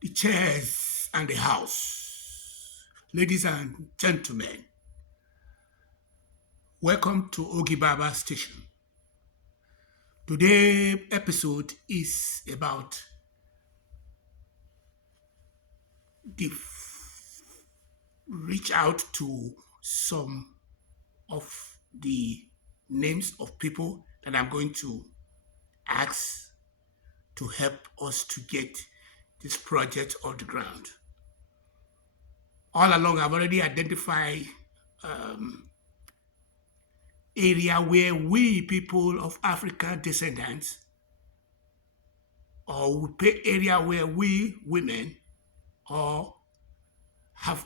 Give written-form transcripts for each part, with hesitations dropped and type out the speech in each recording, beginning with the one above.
the chairs and the house. Ladies and gentlemen, welcome to Ogi Baba Station. Today's episode is about the reach out to some of the names of people that I'm going to ask to help us to get this project off the ground. All along, I've already identified area where we people of African descendants, or area where we women, or have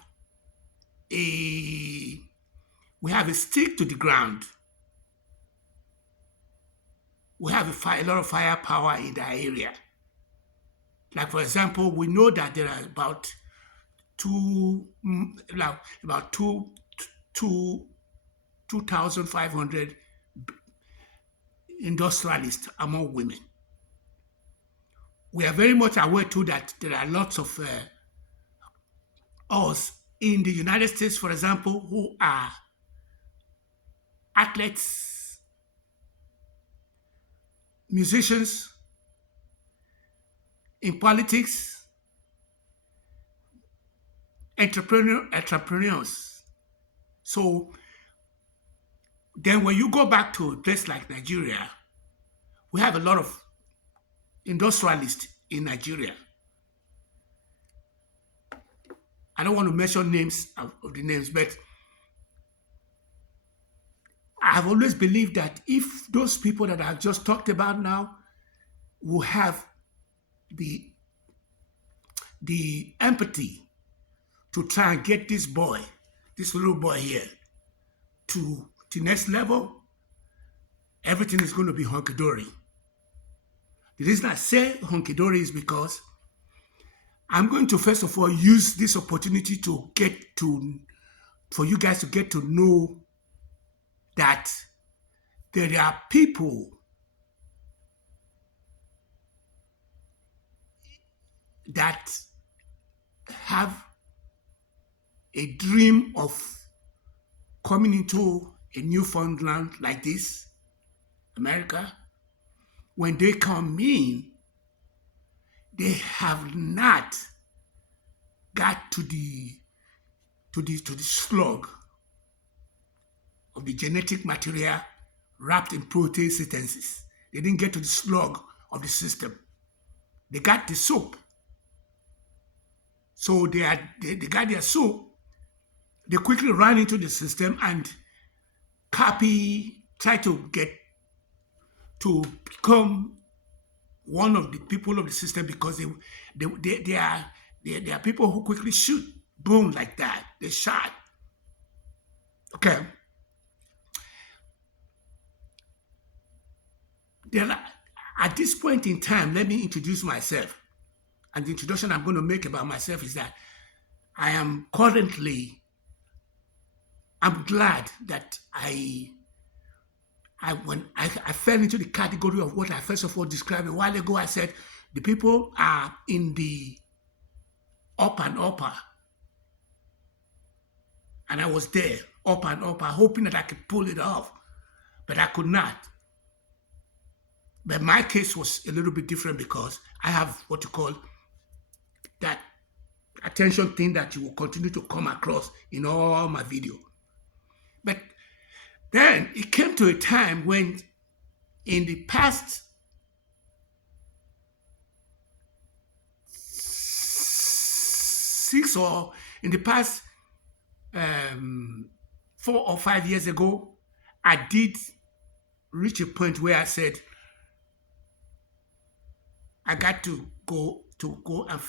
a we have a stick to the ground. We have a lot of firepower in that area. Like for example, we know that there are about like about two 2,500 industrialists among women. We are very much aware too that there are lots of us in the United States, for example, who are athletes, musicians, in politics, entrepreneurs. So then when you go back to a place like Nigeria, we have a lot of industrialists in Nigeria. I don't want to mention names of the names, but I have always believed that if those people that I've just talked about now will have the empathy to try and get this boy, this little boy here, to the next level, everything is going to be hunky dory. The reason I say hunky dory is because I'm going to first of all use this opportunity to for you guys to get to know that there are people that have a dream of coming into a Newfoundland like this, America. When they come in, they have not got to the slug of the genetic material wrapped in protein synthesis. They didn't get to the slug of the system. They got the soup. So they got their soup. They quickly ran into the system and try to get to become one of the people of the system because they are people who quickly shoot, boom, like that. They shot. Okay. Then at this point in time, let me introduce myself. And the introduction I'm going to make about myself is that I'm glad that I fell into the category of what I first of all described a while ago. I said the people are in the up and upper, and I was there up and upper, hoping that I could pull it off, but I could not. But my case was a little bit different because I have what you call that attention thing that you will continue to come across in all my video. But then it came to a time when in the past 6 or in the past 4 or 5 years ago, I did reach a point where I said, I got to go and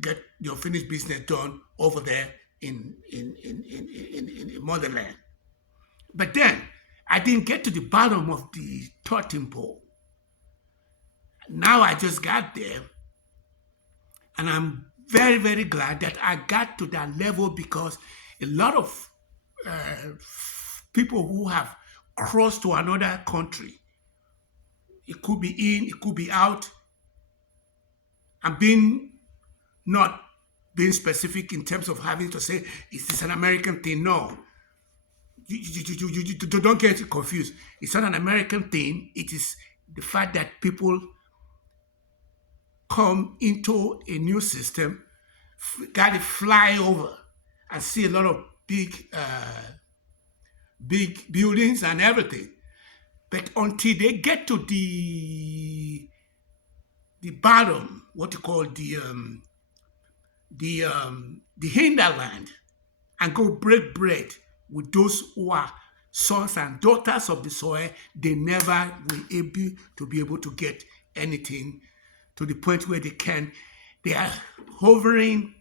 get your finished business done over there in motherland. But then I didn't get to the bottom of the totem pole. Now I just got there, and I'm very, very glad that I got to that level because a lot of people who have crossed to another country, it could be in, it could be out, and been not being specific in terms of having to say, is this an American thing? No. You don't get confused. It's not an American thing. It is the fact that people come into a new system, got to fly over and see a lot of big buildings and everything. But until they get to the bottom, what you call the hinterland, and go break bread with those who are sons and daughters of the soil, they never will be able to get anything to the point where they are hovering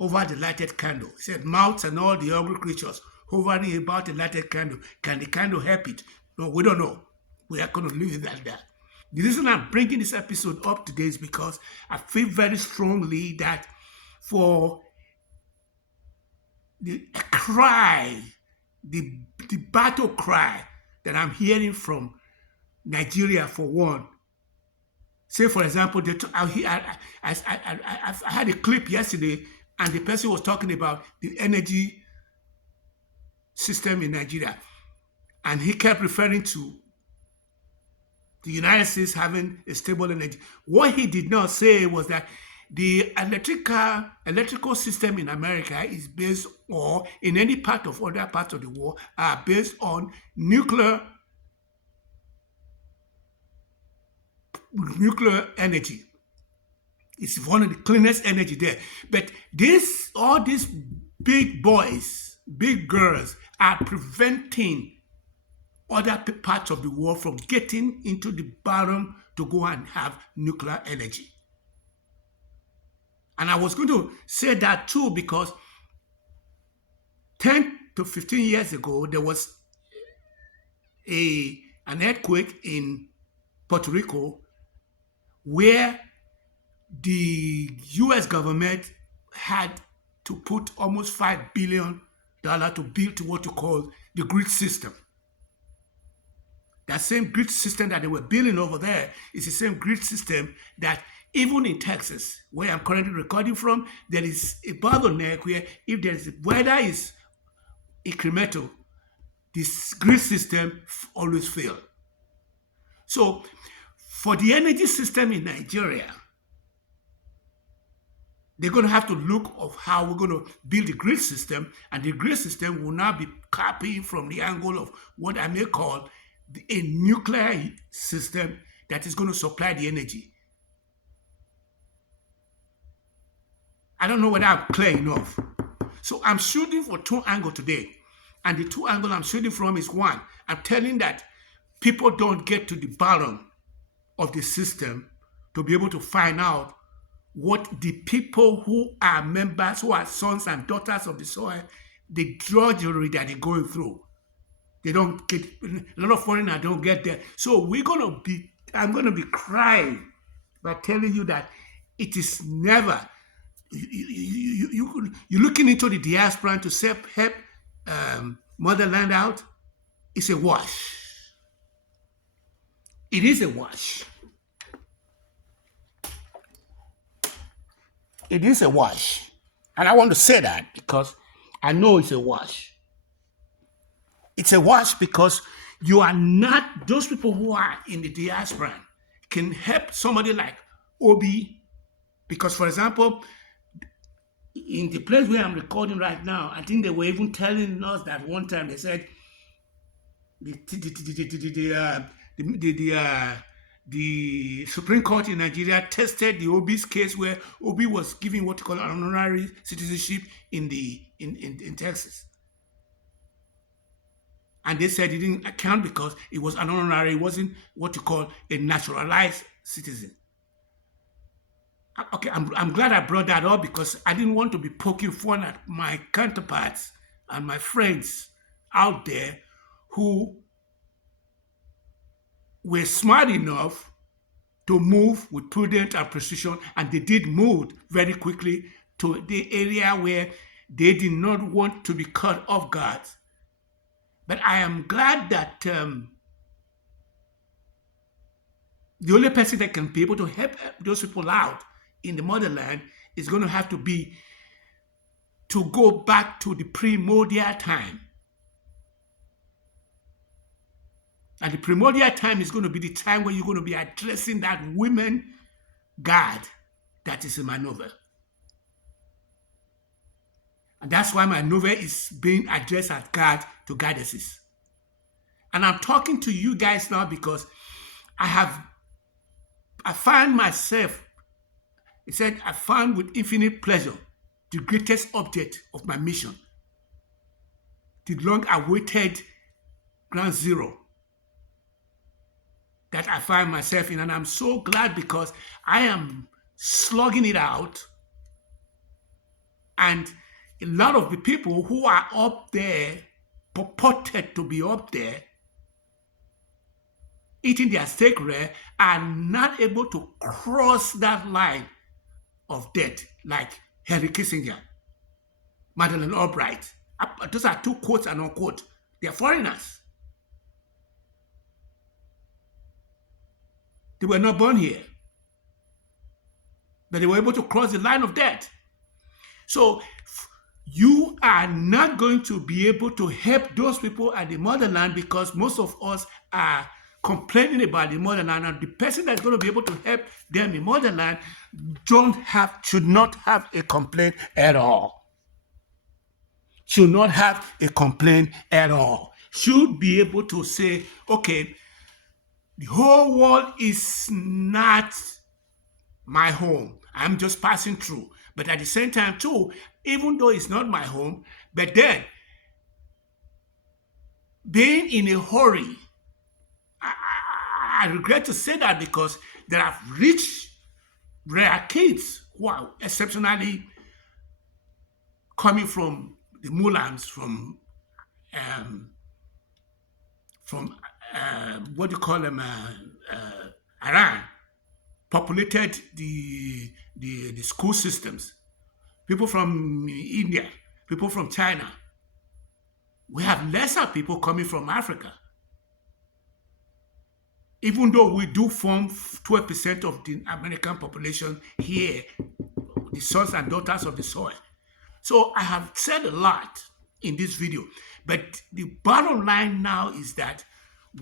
over the lighted candle. He said, mouths and all the ugly creatures hovering about the lighted candle. Can the candle help it? No, we don't know. We are going to leave it like that. The reason I'm bringing this episode up today is because I feel very strongly that for the cry, the battle cry that I'm hearing from Nigeria, for one. Say, for example, I had a clip yesterday, and the person was talking about the energy system in Nigeria, and he kept referring to the United States having a stable energy. What he did not say was that the electrical system in America is based, or in any part of other parts of the world, are based on nuclear energy. It's one of the cleanest energy there. But all these big boys, big girls are preventing other parts of the world from getting into the bottom to go and have nuclear energy. And I was going to say that too, because 10 to 15 years ago, there was an earthquake in Puerto Rico where the US government had to put almost $5 billion to build what you call the grid system. That same grid system that they were building over there is the same grid system that even in Texas, where I'm currently recording from, there is a bottleneck where if there is weather is incremental, this grid system always fails. So for the energy system in Nigeria, they're going to have to look of how we're going to build the grid system, and the grid system will now be copying from the angle of what I may call a nuclear system that is going to supply the energy. I don't know whether I'm clear enough. So I'm shooting for two angles today. And the two angles I'm shooting from is one, I'm telling that people don't get to the bottom of the system to be able to find out what the people who are members, who are sons and daughters of the soil, the drudgery that they're going through. They don't get, a lot of foreigners don't get there. So I'm going to be crying by telling you that it is never, you're looking into the diaspora to help motherland out. It's a wash. It is a wash. It is a wash. And I want to say that because I know it's a wash. It's a wash because you are not, those people who are in the diaspora can help somebody like Obi. Because, for example, in the place where I'm recording right now, I think they were even telling us that one time they said the Supreme Court in Nigeria tested the Obi's case where Obi was given what you call an honorary citizenship in Texas. And they said it didn't account because it was an honorary, it wasn't what you call a naturalized citizen. Okay, I'm glad I brought that up because I didn't want to be poking fun at my counterparts and my friends out there who were smart enough to move with prudence and precision, and they did move very quickly to the area where they did not want to be caught off guard. But I am glad that the only person that can be able to help those people out in the motherland is going to have to be to go back to the primordial time. And the primordial time is going to be the time where you're going to be addressing that women God that is in my novel. And that's why my novel is being addressed as God to goddesses. And I'm talking to you guys now because I find myself, he said, I found with infinite pleasure the greatest object of my mission, the long awaited ground zero that I find myself in. And I'm so glad because I am slugging it out. And a lot of the people who are up there, purported to be up there, eating their steak rare, are not able to cross that line of death like Henry Kissinger, Madeleine Albright. Those are two quotes and unquote. They're foreigners. They were not born here, but they were able to cross the line of death. So you are not going to be able to help those people at the motherland because most of us are complaining about the motherland, and the person that's going to be able to help them in motherland should not have a complaint at all. Should not have a complaint at all. Should be able to say, okay, the whole world is not my home. I'm just passing through. But at the same time, too, even though it's not my home, but then being in a hurry, I regret to say that because there are rich, rare kids who are exceptionally coming from the Mulans, from what do you call them, Iran, populated the school systems. People from India, people from China. We have lesser people coming from Africa. Even though we do form 12% of the American population here, the sons and daughters of the soil. So I have said a lot in this video, but the bottom line now is that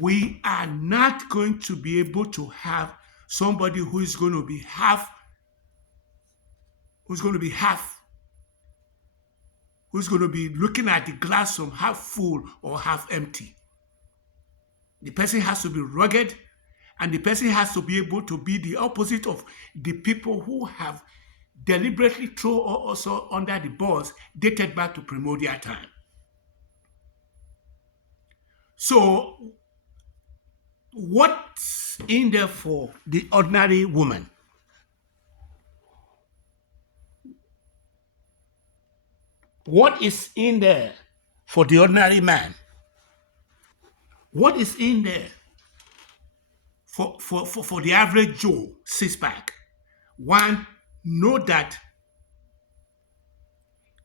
we are not going to be able to have somebody who is going to be half, who's going to be looking at the glass from half full or half empty. The person has to be rugged, and the person has to be able to be the opposite of the people who have deliberately thrown also under the bus dated back to primordial time. So what's in there for the ordinary woman? What is in there for the ordinary man? What is in there for the average Joe six-pack? One, know that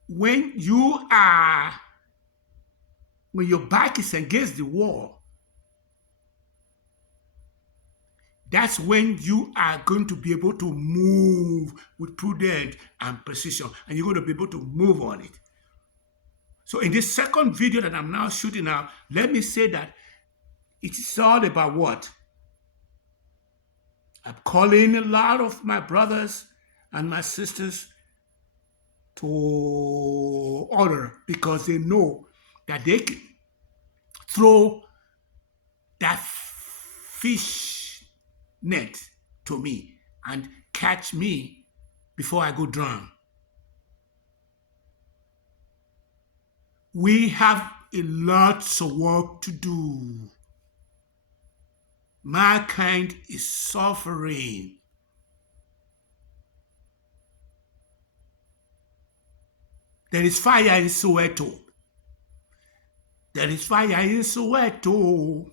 when your back is against the wall, that's when you are going to be able to move with prudence and precision, and you're going to be able to move on it. So in this second video that I'm now shooting now, let me say that it's all about what? I'm calling a lot of my brothers and my sisters to order because they know that they can throw that fish net to me and catch me before I go drown. We have a lot of work to do. Mankind is suffering. There is fire in Soweto. There is fire in Soweto,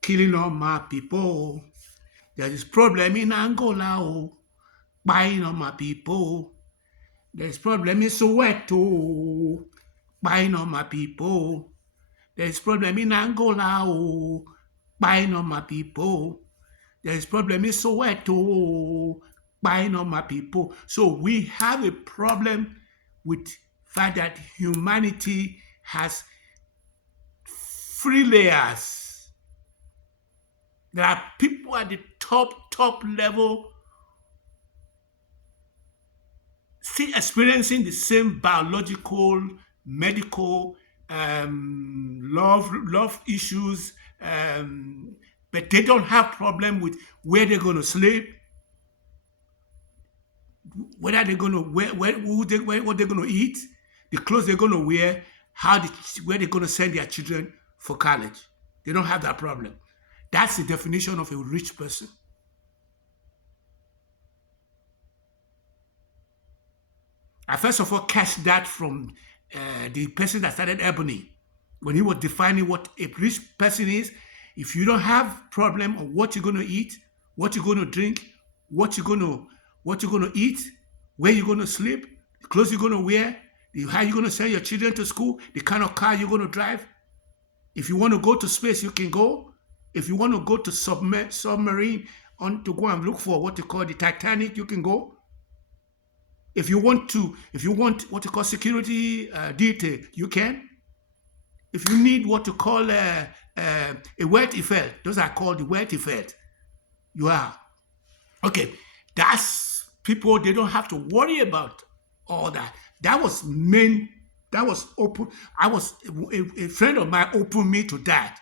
killing all my people. There is problem in Angola, buying all my people. There is problem in Soweto, buying all my people. There is problem in Angola, buying all my people. There is problem in Soweto, buying on my people. So we have a problem with fact that humanity has three layers. There are people at the top level still experiencing the same biological, medical, love issues, but they don't have problem with where they're going to sleep, whether they're going to what they're going to eat, the clothes they're going to wear, where they're going to send their children for college. They don't have that problem. That's the definition of a rich person. I first of all catch that from the person that started Ebony when he was defining what a rich person is. If you don't have problem on what you're going to eat, what you're going to drink, what you're going to eat, where you're going to sleep, the clothes you're going to wear, how you're going to send your children to school, the kind of car you're going to drive. If you want to go to space, you can go. If you want to go to submarine to go and look for what you call the Titanic, you can go. If you want what you call security detail, you can. If you need what you call a wealth effect, those are called the wealth effect. You are okay. That's people. They don't have to worry about all that. That was main. That was open. A friend of mine opened me to that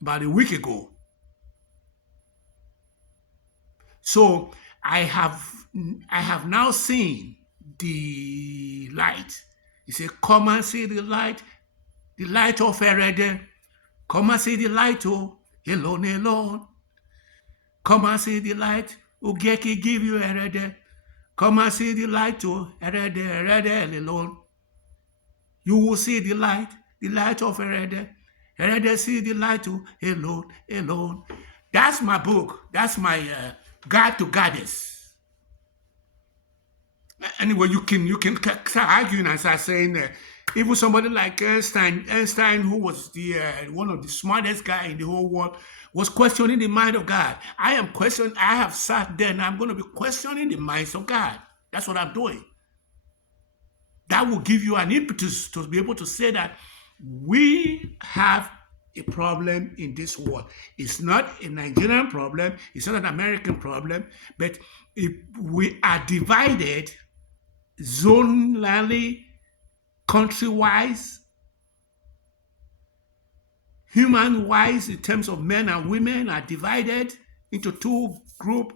about a week ago. So I have now seen the light. He said, "Come and see the light of Erede. Come and see the light, oh, alone, alone. Come and see the light, Ugeki give you Erede. Come and see the light, oh, Erede, Erede, alone. You will see the light of Erede. Erede see the light, oh, alone, alone." That's my book. That's my guide to goddess. Anyway, you can start arguing and start saying even somebody like Einstein, who was the one of the smartest guy in the whole world, was questioning the mind of God. I have sat there and I'm going to be questioning the minds of God. That's what I'm doing. That will give you an impetus to be able to say that we have a problem in this world. It's not a Nigerian problem. It's not an American problem. But if we are divided zonally, country-wise, human-wise, in terms of men and women, are divided into two groups.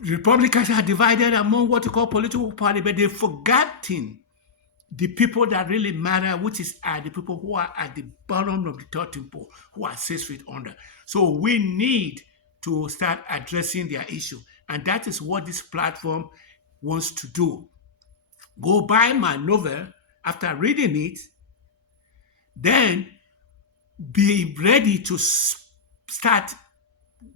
Republicans are divided among what you call political party, but they've forgotten the people that really matter, which are the people who are at the bottom of the totem pole, who are 6 feet under. So we need to start addressing their issue. And that is what this platform wants to do. Go buy my novel after reading it, then be ready to start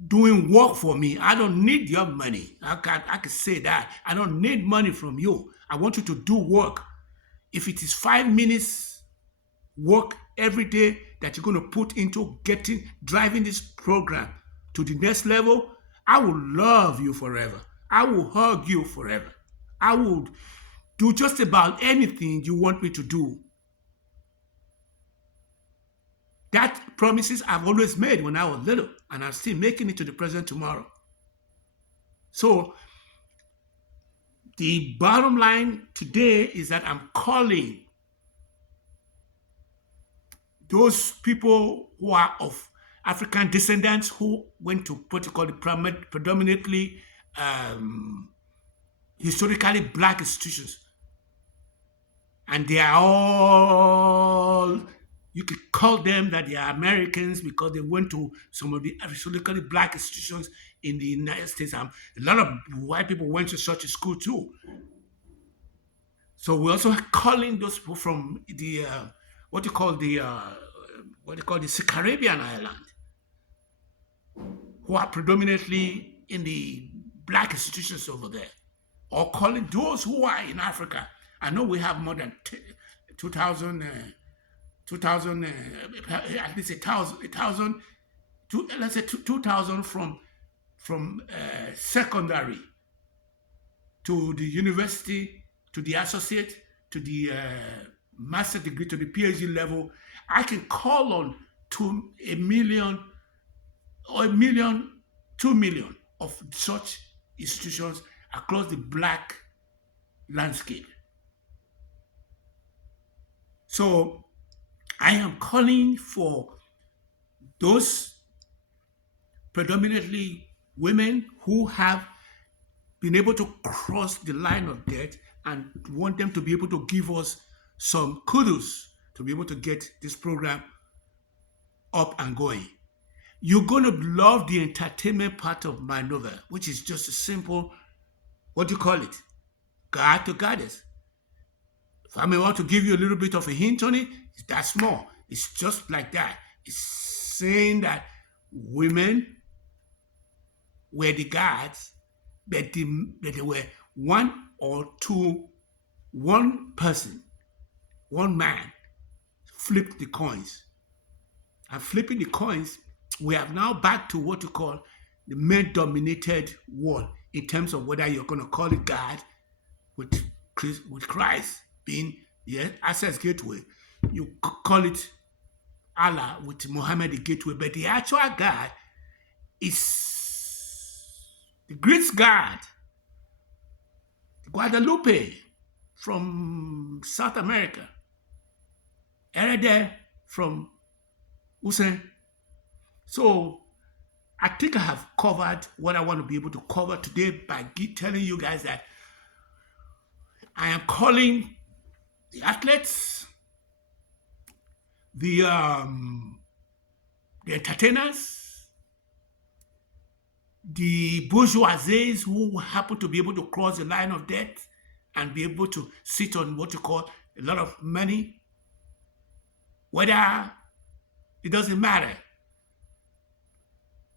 doing work for me. I don't need your money. I can say that. I don't need money from you. I want you to do work. If it is 5 minutes work every day that you're going to put into driving this program to the next level, I will love you forever. I will hug you forever. I will do just about anything you want me to do. That promises I've always made when I was little, and I'm still making it to the present tomorrow. So the bottom line today is that I'm calling those people who are of African descendants who went to what you call the predominantly historically black institutions. And they are all, you could call them that they are Americans because they went to some of the historically black institutions in the United States. A lot of white people went to such a school too. So we're also calling those people from the what you call the Caribbean island, who are predominantly in the black institutions over there, or calling those who are in Africa. I know we have more than 2,000, at least 1,000 let's say 2,000 from secondary to the university, to the associate, to the master degree, to the PhD level. I can call on to a million or a million, 2 million of such institutions across the black landscape. So I am calling for those predominantly women who have been able to cross the line of death and want them to be able to give us some kudos to be able to get this program up and going. You're going to love the entertainment part of my novel, which is just a simple, what do you call it? God to goddess. If I may want to give you a little bit of a hint on it, it's that small. It's just like that. It's saying that women were the gods, but they were one or two, one person, one man flipped the coins. And flipping the coins, we are now back to what you call the men-dominated world in terms of whether you're going to call it God with Christ being the access gateway. You call it Allah with Muhammad the gateway, but the actual God is the Greek God, Guadalupe from South America, Erede from Usain. So I think I have covered what I want to be able to cover today by telling you guys that I am calling the athletes, the entertainers, the bourgeoisies who happen to be able to cross the line of death and be able to sit on what you call a lot of money, whether it doesn't matter.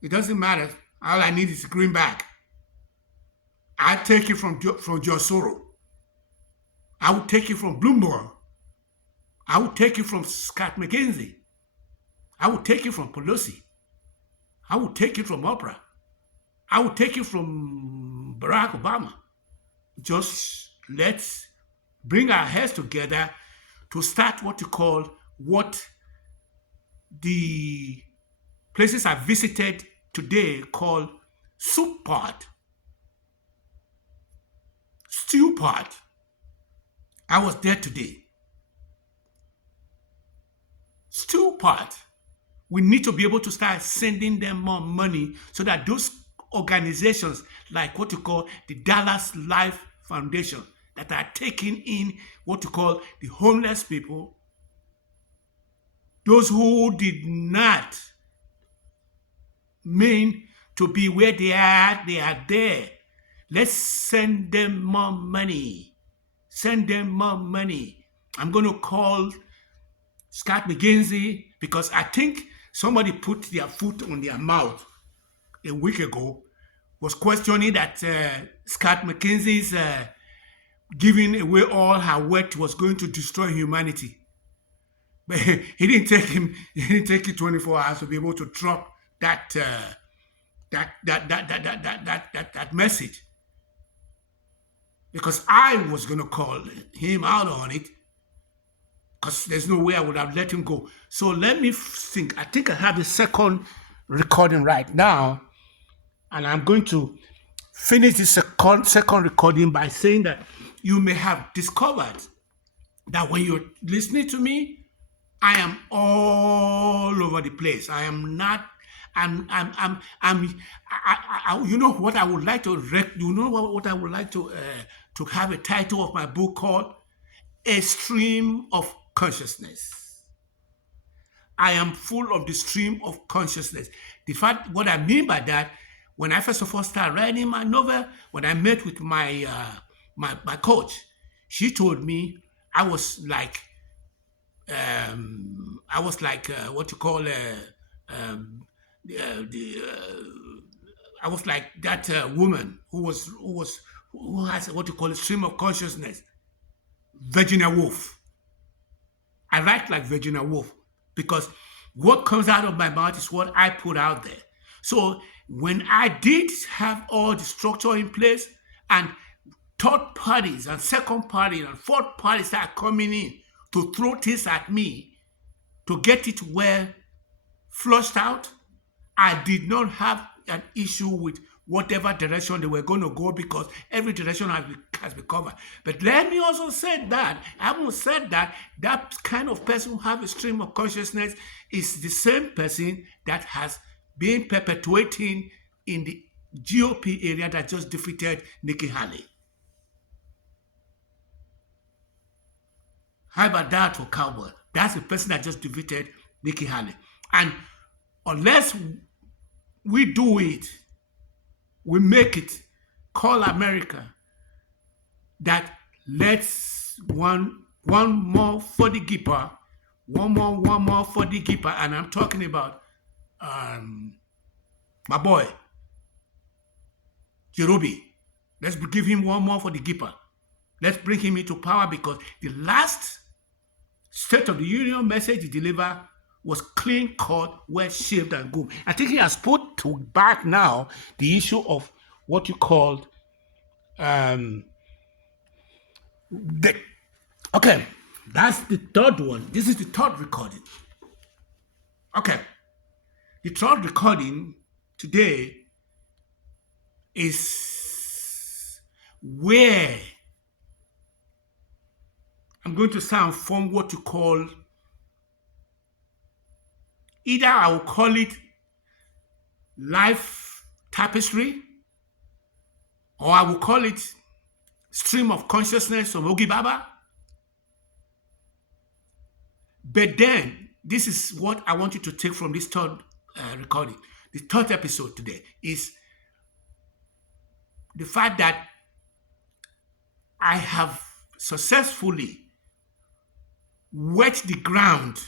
It doesn't matter. All I need is a greenback. I take it from Josoro. I will take it from Bloomberg. I will take it from Scott McKinsey. I will take it from Pelosi. I will take it from Oprah. I will take it from Barack Obama. Just let's bring our heads together to start what you call what the places I visited today called soup pot, stew pot. I was there today. Stew pot. We need to be able to start sending them more money so that those organizations like what you call the Dallas Life Foundation that are taking in what you call the homeless people, those who did not mean to be where they are there. Let's send them more money. Send them more money. I'm going to call Scott McKinsey because I think somebody put their foot on their mouth a week ago, was questioning that Scott McKinsey's giving away all her wealth was going to destroy humanity. But he didn't take it 24 hours to be able to drop that message. Because I was gonna call him out on it, because there's no way I would have let him go. So let me think. I think I have the second recording right now, and I'm going to finish the second recording by saying that you may have discovered that when you're listening to me, I am all over the place. I am not. You know what I would like to. You know what I would like to have a title of my book called "A Stream of Consciousness." I am full of the stream of consciousness. The fact, what I mean by that, when I first of all started writing my novel, when I met with my my coach, she told me I was like what you call I was like that woman who has what you call a stream of consciousness, Virginia Woolf. I write like Virginia Woolf because What comes out of my mouth is what I put out there. So when I did have all the structure in place and third parties and second parties and fourth parties are coming in to throw things at me to get it well flushed out, I did not have an issue with whatever direction they were going to go because every direction has been covered. But let me also say that, I haven't said that that kind of person who have a stream of consciousness is the same person that has been perpetuating in the GOP area that just defeated Nikki Haley. How about that for Cowboy? That's the person that just defeated Nikki Haley. And unless we do it, we make it, call America, that let's one more for the keeper, one more for the keeper, and I'm talking about my boy Jerobi. Let's give him one more for the keeper. Let's bring him into power because the last State of the Union message he delivered was clean cut, well shaved and good. I think he has put to back now the issue of what you called okay, that's the third one. This is the third recording. Okay. The third recording today is where I'm going to sound from what you call, either I will call it life tapestry, or I will call it stream of consciousness of Ogi Baba. But then, this is what I want you to take from this third recording. The third episode today is the fact that I have successfully wet the ground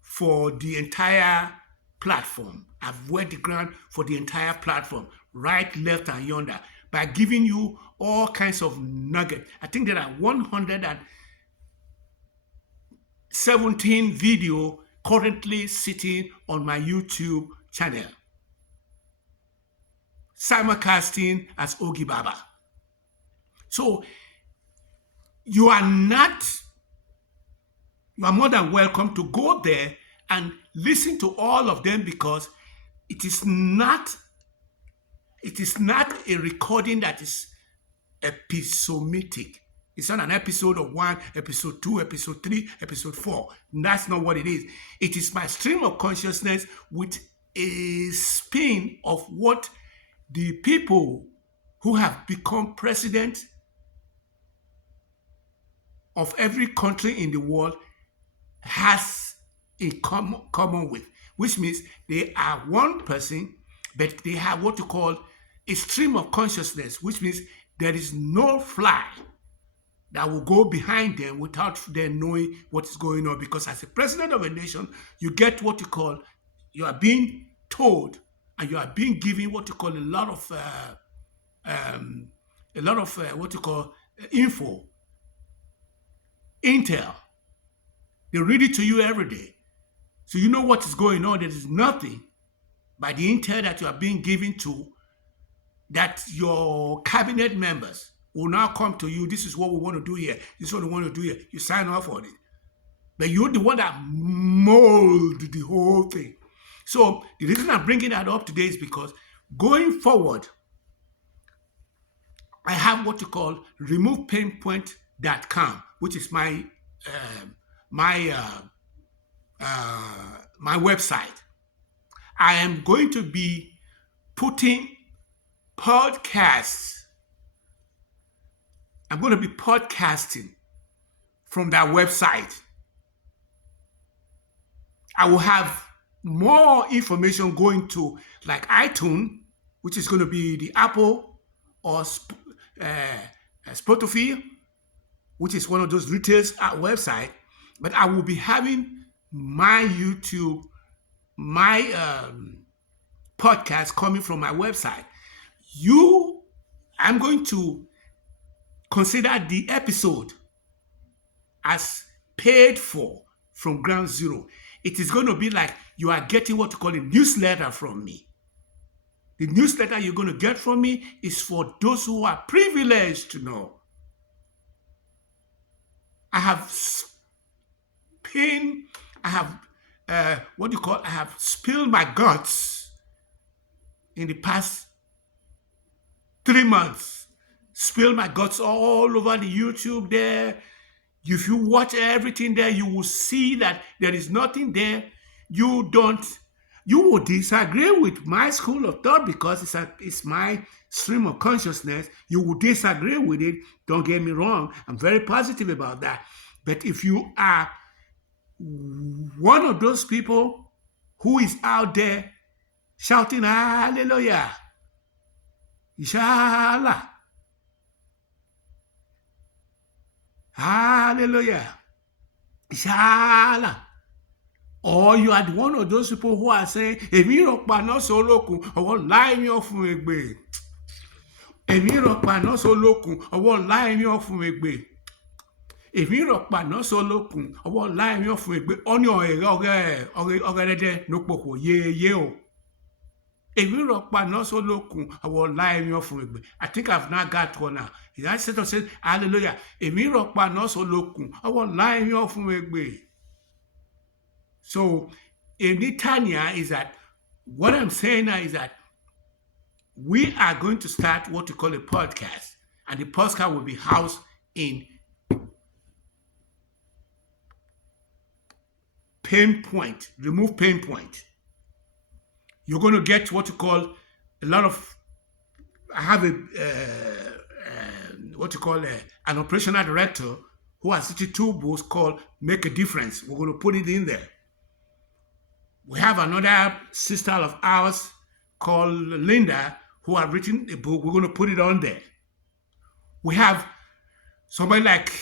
for the entire platform. I've wet the ground for the entire platform, right, left, and yonder, by giving you all kinds of nuggets. I think there are 117 video currently sitting on my YouTube channel, simulcasting as Ogi Baba. So you are more than welcome to go there and listen to all of them because it is not a recording that is episodic. It's not an episode of 1, episode 2, episode 3, episode 4. That's not what it is. It is my stream of consciousness with a spin of what the people who have become president of every country in the world has in common with, which means they are one person, but they have what you call a stream of consciousness, which means there is no fly that will go behind them without them knowing what is going on. Because as a president of a nation, you get what you call, you are being told and you are being given what you call a lot of what you call info, intel. They read it to you every day. So you know what is going on. There is nothing by the intel that you are being given to that your cabinet members will now come to you. This is what we want to do here. This is what we want to do here. You sign off on it. But you're the one that molded the whole thing. So the reason I'm bringing that up today is because going forward, I have what you call removepainpoint.com, which is my website. I am going to be putting podcasts. I'm going to be podcasting from that website. I will have more information going to like iTunes, which is going to be the Apple or Spotify, which is one of those retail websites. But I will be having my YouTube, my podcast coming from my website. I'm going to consider the episode as paid for from ground zero. it is going to be like you are getting what you call a newsletter from me. The newsletter you're going to get from me is for those who are privileged to know. I have spilled, I have, I have spilled my guts in the past 3 months. Spilled my guts all over the YouTube there. If you watch everything there, you will see that there is nothing there. You will disagree with my school of thought because it's my stream of consciousness. You will disagree with it. Don't get me wrong. I'm very positive about that. But if you are one of those people who is out there shouting hallelujah, inshallah, hallelujah, inshallah, or you are one of those people who are saying, èmi rò pa náà sólókun, ọwọ́ láì mi ọ̀fun ègbè. Èmi rò pa náà sólókun, ọwọ́ láì mi ọ̀fun ègbè. Èmi rò pa náà sólókun, ọwọ́ láì mi ọ̀fun ègbè. Ọ̀nì ọ̀gẹ̀dẹ̀ ló pòkò yéye o. Èmi rò pa náà sólókun, ọwọ́ láì mi ọ̀fun ègbè. I think I've now got one now. I said, hallelujah. Èmi rò pa náà sólókun, ọwọ́ láì mi ọ̀fun ègbè. So, in Netanya is that, what I'm saying now is that we are going to start what we call a podcast. And the podcast will be housed in pain point, remove pain point. You're going to get what you call a lot of, I have an operational director who has written 2 books called Make a Difference. We're going to put it in there. We have another sister of ours called Linda who have written a book. We're going to put it on there. We have somebody like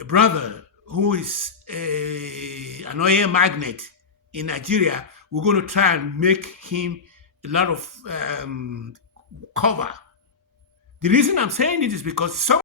a brother who is an oil magnate in Nigeria. We're going to try and make him a lot of cover. The reason I'm saying it is because some